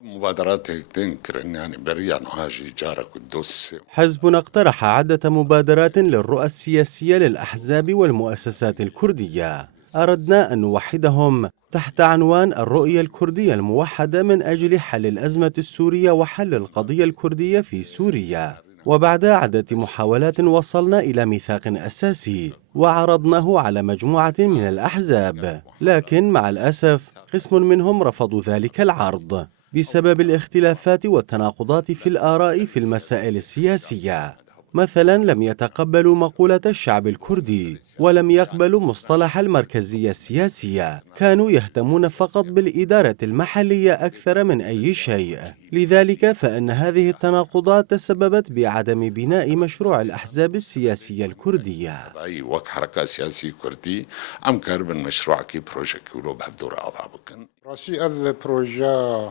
مبادرات هيك تنكر يعني بريء هاجي جارك الدوس. حزبنا اقترح عدة مبادرات للرؤى السياسية للأحزاب والمؤسسات الكردية، أردنا أن نوحدهم تحت عنوان الرؤية الكردية الموحدة من أجل حل الأزمة السورية وحل القضية الكردية في سوريا. وبعد عدة محاولات وصلنا إلى ميثاق أساسي وعرضناه على مجموعة من الأحزاب، لكن مع الأسف قسم منهم رفضوا ذلك العرض بسبب الاختلافات والتناقضات في الآراء في المسائل السياسية. مثلا لم يتقبلوا مقولة الشعب الكردي ولم يقبلوا مصطلح المركزية السياسية، كانوا يهتمون فقط بالإدارة المحلية أكثر من أي شيء. لذلك فإن هذه التناقضات تسببت بعدم بناء مشروع الأحزاب السياسية الكردية. أي وقت حركة سياسية كردي أم كرب المشروع كي بروجي كيلو بحضور أضعب كن راسي أف بروجا.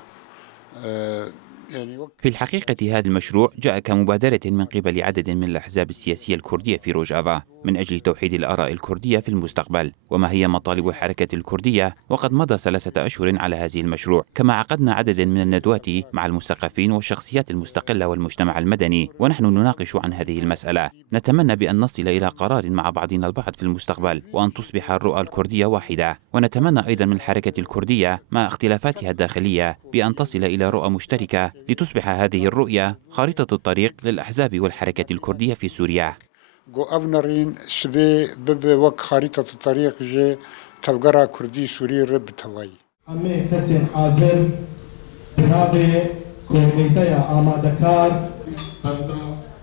في الحقيقة هذا المشروع جاء كمبادرة من قبل عدد من الأحزاب السياسية الكردية في روجافا من أجل توحيد الآراء الكردية في المستقبل وما هي مطالب الحركة الكردية، وقد مضى 3 أشهر على هذه المشروع. كما عقدنا عددا من الندوات مع المثقفين والشخصيات المستقلة والمجتمع المدني، ونحن نناقش عن هذه المسألة. نتمنى بأن نصل إلى قرار مع بعضنا البعض في المستقبل وأن تصبح الرؤى الكردية واحدة. ونتمنى أيضا من الحركة الكردية مع اختلافاتها الداخلية بأن تصل إلى رؤى مشتركة لتصبح هذه الرؤية خارطة الطريق للأحزاب والحركة الكردية في سوريا. جو أفنرين سبي بب وك خارطة الطريق جي تفجر كردي سوري رب توي. أمي كسر حاضر نابي كوميتيا آمادكار